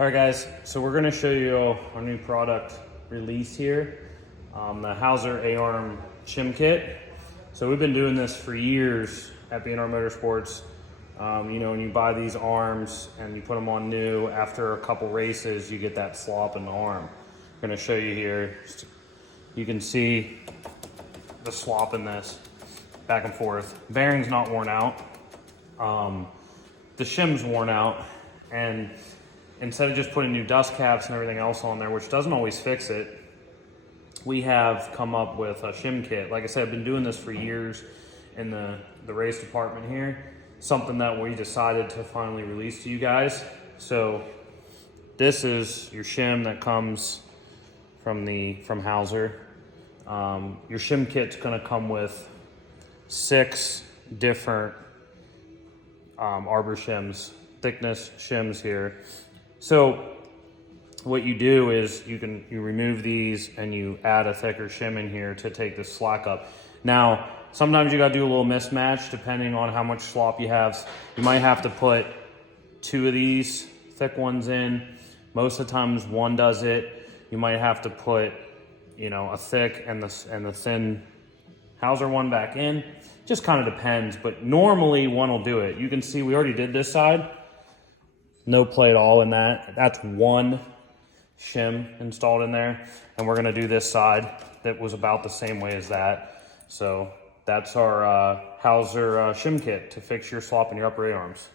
All right, guys, so we're gonna show you our new product release here, the Houser A-arm shim kit. So we've been doing this for years at BNR Motorsports. You know, when you buy these arms and you put them on new, after a couple races, you get that slop in the arm. I'm gonna show you here. You can see the slop in this, back and forth. Bearing's not worn out. The shim's worn out, and instead of just putting new dust caps and everything else on there, which doesn't always fix it, we have come up with a shim kit. Like I said, I've been doing this for years in the race department here. Something that we decided to finally release to you guys. So this is your shim that comes from Houser. Your shim kit's gonna come with 6 different arbor shims, thickness shims here. So what you do is you remove these and you add a thicker shim in here to take the slack up. Now, sometimes you gotta do a little mismatch depending on how much slop you have. You might have to put 2 of these thick ones in. Most of the times one does it. You might have to put, you know, a thick and the thin Houser one back in. Just kind of depends, but normally one will do it. You can see we already did this side. No play at all in that. That's one shim installed in there. And we're gonna do this side that was about the same way as that. So that's our Houser shim kit to fix your slop in your upper A arms.